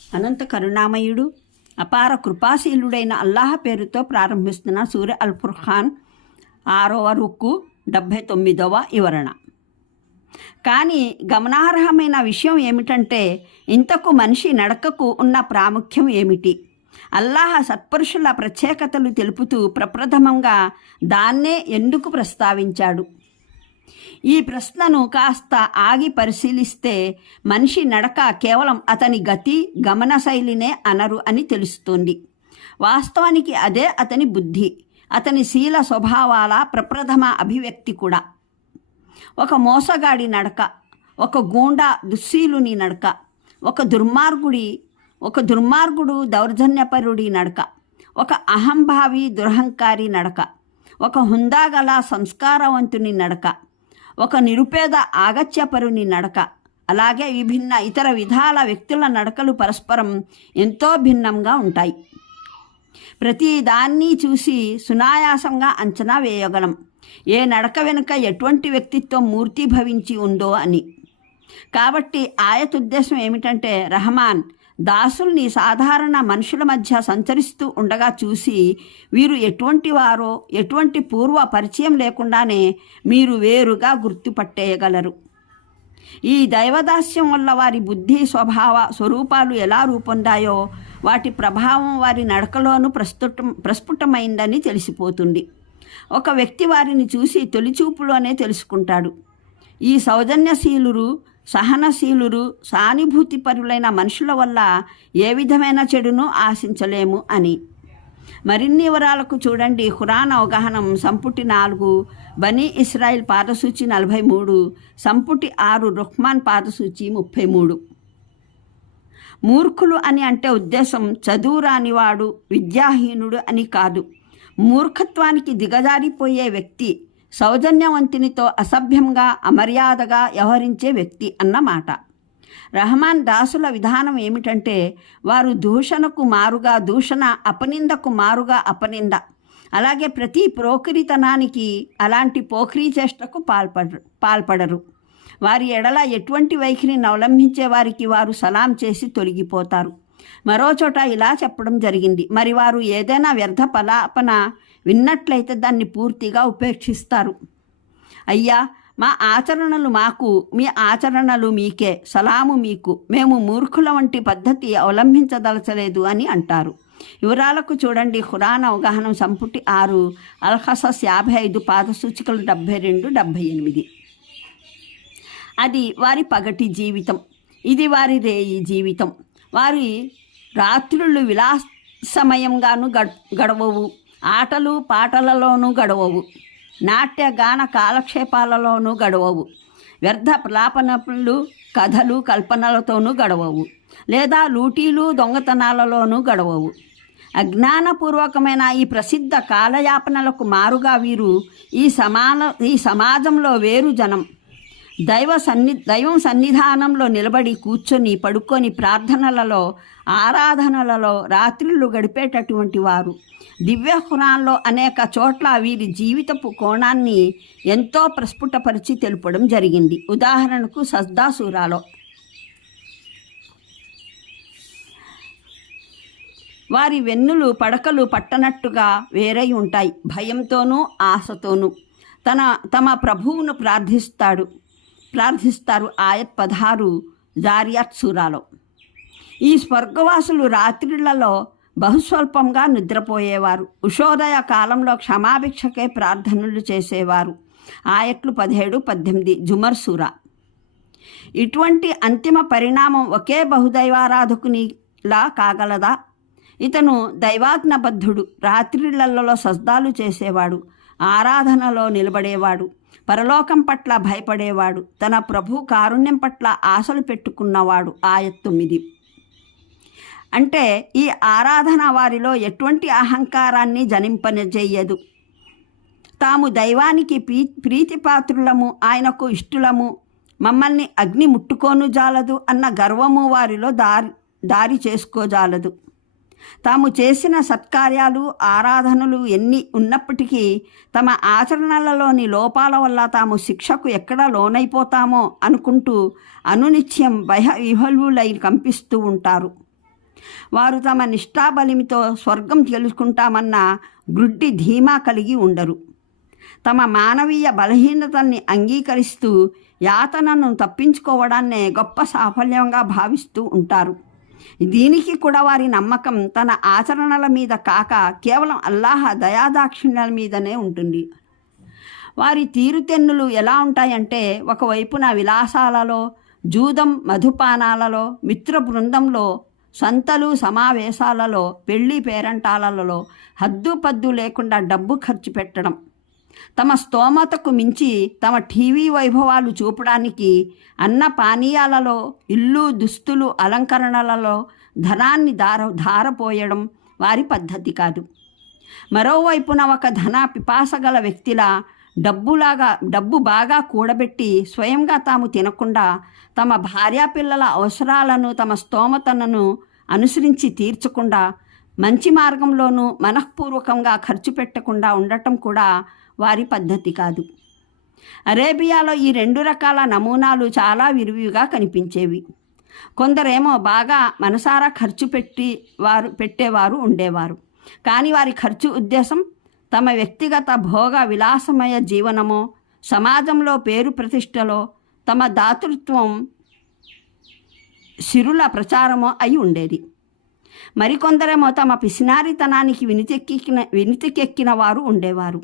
అనంత కరుణామయుడు అపార కృపాశీలుడైన అల్లాహ్ పేరుతో ప్రారంభిస్తున్న సూర అల్ ఫుర్ఖాన్ 6వ రుక్కు 79వ వివరణ. కానీ గమనార్హమైన విషయం ఏమిటంటే ఇంతకు మనిషి నడకకు ఉన్న ప్రాముఖ్యం ఏమిటి? అల్లాహ్ సత్పురుషుల ప్రత్యేకతలు తెలుపుతూ ప్రప్రథమంగా దాన్నే ఎందుకు ప్రస్తావించాడు? ఈ ప్రశ్నను కాస్త ఆగి పరిశీలిస్తే మనిషి నడక కేవలం అతని గతి గమన శైలినే అనరు అని తెలుస్తుంది. వాస్తవానికి అదే అతని బుద్ధి, అతని శీల స్వభావాల ప్రప్రథమ అభివ్యక్తి కూడా. ఒక మోసగాడి నడక, ఒక గూండా దుశ్శీలుని నడక, ఒక దుర్మార్గుడు దౌర్జన్యపరుడి నడక, ఒక అహంభావి దురహంకారి నడక, ఒక హుందాగల సంస్కారవంతుని నడక, ఒక నిరుపేద ఆగత్యపరుని నడక, అలాగే విభిన్న ఇతర విధాల వ్యక్తుల నడకలు పరస్పరం ఎంతో భిన్నంగా ఉంటాయి. ప్రతి దాన్ని చూసి సునాయాసంగా అంచనా వేయగలం ఏ నడక వెనుక ఎటువంటి వ్యక్తిత్వం మూర్తిభవించి ఉందో అని. కాబట్టి ఆయతుద్దేశం ఏమిటంటే రహమాన్ దాసుల్ని సాధారణ మనుషుల మధ్య సంచరిస్తూ ఉండగా చూసి వీరు ఎటువంటి వారో ఎటువంటి పూర్వ పరిచయం లేకుండానే మీరు వేరుగా గుర్తుపట్టేయగలరు. ఈ దైవదాస్యం వల్ల వారి బుద్ధి స్వరూపాలు ఎలా రూపొందాయో వాటి ప్రభావం వారి నడకలోనూ ప్రస్ఫుటమైందని తెలిసిపోతుంది. ఒక వ్యక్తి వారిని చూసి తొలిచూపులోనే తెలుసుకుంటాడు. ఈ సౌజన్యశీలురు, సహనశీలురు, సానుభూతిపరులైన మనుషుల వల్ల ఏ విధమైన చెడును ఆశించలేము అని. మరిన్ని వివరాలకు చూడండి ఖురాన్ అవగాహనం సంపుటి 4 బనీ ఇస్రాయిల్ పాదసూచి 43, సంపుటి 6 రుహ్మాన్ పాదసూచి 33. మూర్ఖులు అని అంటే ఉద్దేశం చదువు రానివాడు, విద్యాహీనుడు అని కాదు. మూర్ఖత్వానికి దిగజారిపోయే వ్యక్తి, సౌజన్యవంతునితో అసభ్యంగా అమర్యాదగా వ్యవహరించే వ్యక్తి అన్నమాట. రహమాన్ దాసుల విధానం ఏమిటంటే వారు దూషణకు మారుగా దూషణ, అపనిందకు మారుగా అపనింద, అలాగే ప్రతి ప్రోకిరితనానికి అలాంటి పోఖ్రీ చేష్టకు పాల్పడరు. వారి ఎడల ఎటువంటి వైఖరిని అవలంబించే వారికి వారు సలాం చేసి తొలగిపోతారు. మరోచోట ఇలా చెప్పడం జరిగింది, మరి వారు ఏదైనా వ్యర్థ పలాపన విన్నట్లయితే దాన్ని పూర్తిగా ఉపేక్షిస్తారు. అయ్యా, మా ఆచరణలు మాకు, మీ ఆచరణలు మీకే, సలాము మీకు, మేము మూర్ఖుల వంటి పద్ధతి అవలంబించదలచలేదు అని అంటారు. వివరాలకు చూడండి ఖురాన్ అవగాహనం సంపుటి 6 అల్-ఖసస్ 55 పాదసూచికలు 72, 78. అది వారి పగటి జీవితం, ఇది వారి రేయి జీవితం. వారి రాత్రులు విలాసమయంగాను గడవవు, ఆటలు పాటలలోనూ గడవవు, నాట్యగాన కాలక్షేపాలలోనూ గడవవు, వ్యర్థ ప్రలాపనలు కథలు కల్పనలతోనూ గడవవు, లేదా లూటీలు దొంగతనాలలోనూ గడవవు. అజ్ఞానపూర్వకమైన ఈ ప్రసిద్ధ కాలయాపనలకు మారుగా వీరు ఈ సమాజంలో వేరు జనం. దైవం సన్నిధానంలో నిలబడి కూర్చొని పడుకొని ప్రార్థనలలో ఆరాధనలలో రాత్రులు గడిపేటటువంటి వారు. దివ్య ఖురాన్లో అనేక చోట్ల వీరి జీవితపు కోణాన్ని ఎంతో ప్రస్ఫుటపరిచి తెలుపడం జరిగింది. ఉదాహరణకు సజ్దా సూరాలో వారి వెన్నులు పడకలు పట్టనట్టుగా వేరై ఉంటాయి. భయంతోనూ ఆశతోనూ తమ ప్రభువును ప్రార్థిస్తారు. ఆయత్ 16 జారియాత్ సూరాలో. ఈ స్వర్గవాసులు రాత్రిళ్లలో బహుస్వల్పంగా నిద్రపోయేవారు. ఉషోదయ కాలంలో క్షమాభిక్షకే ప్రార్థనలు చేసేవారు. ఆయట్లు 17, 18 జుమర్ సూరా. ఇటువంటి అంతిమ పరిణామం ఒకే బహుదైవారాధకునిలా కాగలదా? ఇతను దైవాజ్ఞబద్ధుడు, రాత్రిళ్లలో సజ్దాలు చేసేవాడు, ఆరాధనలో నిలబడేవాడు, పరలోకం పట్ల భయపడేవాడు, తన ప్రభు కారుణ్యం పట్ల ఆశలు పెట్టుకున్నవాడు. ఆయత్ 9. అంటే ఈ ఆరాధన వారిలో ఎటువంటి అహంకారాన్ని జనింపజేయదు. తాము దైవానికి ప్రీతిపాత్రులము, ఆయనకు ఇష్టులము, మమ్మల్ని అగ్ని ముట్టుకోను జాలదు అన్న గర్వము వారిలో దారి చేసుకోజాలదు. తాము చేసిన సత్కార్యాలు ఆరాధనలు ఎన్ని ఉన్నప్పటికీ తమ ఆచరణలలోని లోపాల వల్ల తాము శిక్షకు ఎక్కడ లోనైపోతామో అనుకుంటూ అనునిత్యం విహ్వలులై కంపిస్తూ ఉంటారు. వారు తమ నిష్ఠాబలిమితో స్వర్గం తెలుసుకుంటామన్న గ్రుడ్డి ధీమా కలిగి ఉండరు. తమ మానవీయ బలహీనతల్ని అంగీకరిస్తూ యాతనను తప్పించుకోవడాన్నే గొప్ప సాఫల్యంగా భావిస్తూ ఉంటారు. దీనికి కూడా వారి నమ్మకం తన ఆచరణల మీద కాక కేవలం అల్లాహ్ దయాదాక్షిణ్యాల మీదనే ఉంటుంది. వారి తీరుతెన్నులు ఎలా ఉంటాయంటే, ఒకవైపున విలాసాలలో, జూదం మధుపానాలలో, మిత్ర బృందంలో, సంతలు సమావేశాలలో, పెళ్లి పేరంటాలలో హద్దుపద్దు లేకుండా డబ్బు ఖర్చు పెట్టడం, తమ స్తోమతకు మించి తమ టీవీ వైభవాలు చూపడానికి అన్న పానీయాలలో, ఇల్లు దుస్తులు అలంకరణలలో ధనాన్ని ధారపోయడం వారి పద్ధతి కాదు. మరోవైపున ఒక ధన పిపాస గల వ్యక్తిలా డబ్బు బాగా కూడబెట్టి స్వయంగా తాము తినకుండా తమ భార్యాపిల్లల అవసరాలను తమ స్తోమతను అనుసరించి తీర్చకుండా మంచి మార్గంలోనూ మనఃపూర్వకంగా ఖర్చు పెట్టకుండా ఉండటం కూడా వారి పద్ధతి కాదు. అరేబియాలో ఈ 2 రకాల నమూనాలు చాలా విరివిగా కనిపించేవి. కొందరేమో బాగా మనసారా ఖర్చు పెట్టేవారు ఉండేవారు. కానీ వారి ఖర్చు ఉద్దేశం తమ వ్యక్తిగత భోగ విలాసమయ జీవనమో, సమాజంలో పేరు ప్రతిష్టలో తమ దాతృత్వం సిరుల ప్రచారమో అయి ఉండేది. మరికొందరేమో తమ పిసినారితనానికి వినితికెక్కిన వారు ఉండేవారు.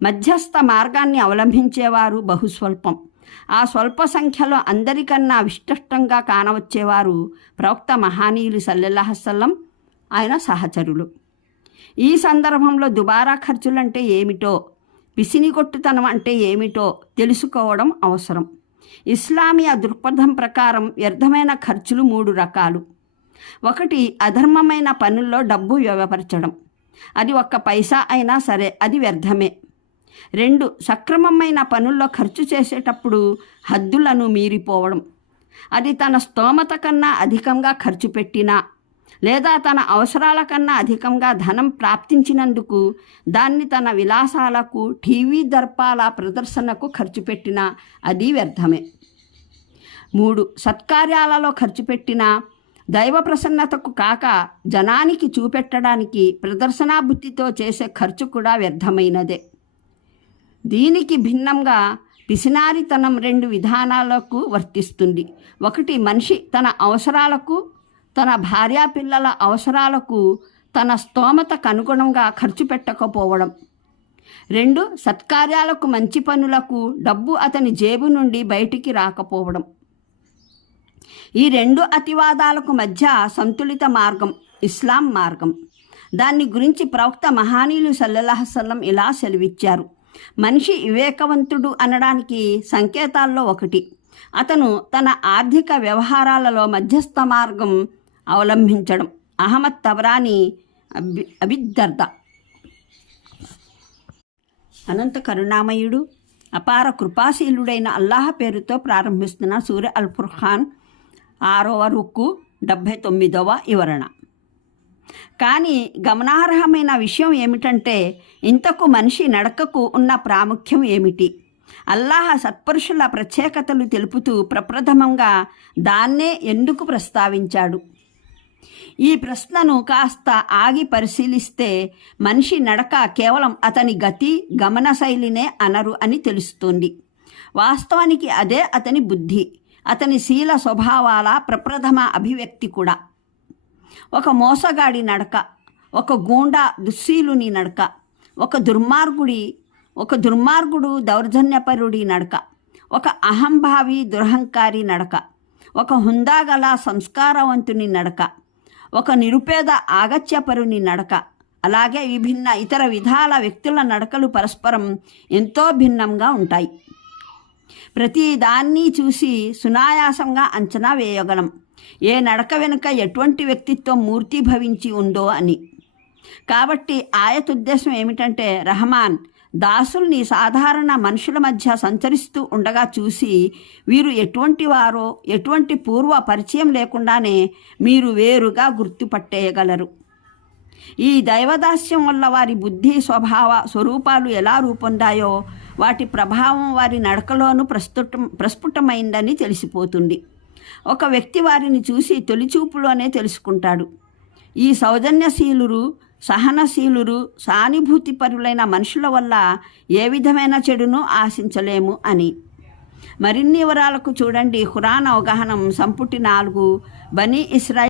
మధ్యస్థ మార్గాన్ని అవలంబించేవారు బహుస్వల్పం. ఆ స్వల్ప సంఖ్యలో అందరికన్నా విశిష్టంగా కానవచ్చేవారు ప్రవక్త మహానీయులు సల్లల్లాహు అలైహి వసల్లం, ఆయన సహచరులు. ఈ సందర్భంలో దుబారా ఖర్చులంటే ఏమిటో, పిసినిగొట్టుతనం అంటే ఏమిటో తెలుసుకోవడం అవసరం. ఇస్లామీయ దృక్పథం ప్రకారం వ్యర్థమైన ఖర్చులు 3 రకాలు. 1, అధర్మమైన పనుల్లో డబ్బు వ్యయపరచడం. అది 1 పైసా అయినా సరే అది వ్యర్థమే. 2, సక్రమమైన పనుల్లో ఖర్చు చేసేటప్పుడు హద్దులను మీరిపోవడం. అది తన స్తోమత కన్నా అధికంగా ఖర్చు పెట్టినా, లేదా తన అవసరాల కన్నా అధికంగా ధనం ప్రాప్తించినందుకు దాన్ని తన విలాసాలకు, టీవీ దర్పాల ప్రదర్శనకు ఖర్చు పెట్టినా అది వ్యర్థమే. 3, సత్కార్యాలలో ఖర్చు పెట్టినా దైవ ప్రసన్నతకు కాక జనానికి చూపెట్టడానికి ప్రదర్శనా బుద్ధితో చేసే ఖర్చు కూడా వ్యర్థమైనదే. దీనికి భిన్నంగా పిసినారితనం 2 విధానాలకు వర్తిస్తుంది. 1, మనిషి తన అవసరాలకు, తన భార్యాపిల్లల అవసరాలకు తన స్తోమతకు అనుగుణంగా ఖర్చు పెట్టకపోవడం. 2, సత్కార్యాలకు, మంచి పనులకు డబ్బు అతని జేబు నుండి బయటికి రాకపోవడం. ఈ 2 అతివాదాలకు మధ్య సంతులిత మార్గం ఇస్లాం మార్గం. దాన్ని గురించి ప్రవక్త మహానీయులు సల్లల్లాహు అలైహి వసల్లం ఇలా సెలవిచ్చారు. మనిషి వివేకవంతుడు అనడానికి సంకేతాల్లో 1, అతను తన ఆర్థిక వ్యవహారాలలో మధ్యస్థ మార్గం అవలంబించడం. అహ్మద్ తబరాని, అబిద్దర్దా. అనంత కరుణామయుడు, అపార కృపాశీలుడైన అల్లాహ్ పేరుతో ప్రారంభిస్తున్న సూర అల్ ఫుర్ఖాన్ 6వ రుక్కు 79వ వివరణ. కానీ గమనార్హమైన విషయం ఏమిటంటే, ఇంతకు మనిషి నడకకు ఉన్న ప్రాముఖ్యం ఏమిటి? అల్లాహ్ సత్పురుషుల ప్రత్యేకతలు తెలుపుతూ ప్రప్రథమంగా దాన్నే ఎందుకు ప్రస్తావించాడు? ఈ ప్రశ్నను కాస్త ఆగి పరిశీలిస్తే మనిషి నడక కేవలం అతని గతి, గమన శైలినే అనరు అని తెలుస్తుంది. వాస్తవానికి అదే అతని బుద్ధి, అతని శీల స్వభావాల ప్రప్రథమ అభివ్యక్తి కూడా. ఒక మోసగాడి నడక, ఒక గూండా దుశ్శీలుని నడక, ఒక దుర్మార్గుడు దౌర్జన్యపరుడి నడక, ఒక అహంభావి దురహంకారి నడక, ఒక హుందాగల సంస్కారవంతుని నడక, ఒక నిరుపేద ఆగత్యపరుని నడక, అలాగే విభిన్న ఇతర విధాల వ్యక్తుల నడకలు పరస్పరం ఎంతో భిన్నంగా ఉంటాయి. ప్రతి దాన్ని చూసి సునాయాసంగా అంచనా వేయగలం ఏ నడక వెనుక ఎటువంటి వ్యక్తిత్వం మూర్తిభవించి ఉందో అని. కాబట్టి ఆయత్ ఉద్దేశం ఏమిటంటే, రహమాన్ దాసుల్ని సాధారణ మనుషుల మధ్య సంచరిస్తూ ఉండగా చూసి వీరు ఎటువంటి వారో ఎటువంటి పూర్వ పరిచయం లేకుండానే మీరు వేరుగా గుర్తుపట్టేయగలరు. ఈ దైవదాస్యం వల్ల వారి బుద్ధి స్వరూపాలు ఎలా రూపొందాయో వాటి ప్రభావం వారి నడకలోనూ ప్రస్ఫుటమైందని తెలిసిపోతుంది. ఒక వ్యక్తి వారిని చూసి తొలిచూపులోనే తెలుసుకుంటాడు. ఈ సౌజన్యశీలురు, సహనశీలురు, సానుభూతిపరులైన మనుషుల వల్ల ఏ విధమైన చెడును ఆశించలేము అని. మరిన్ని వివరాలకు చూడండి ఖురాన్ అవగాహన సంపుటి 4 బనీ ఇస్రాయిల్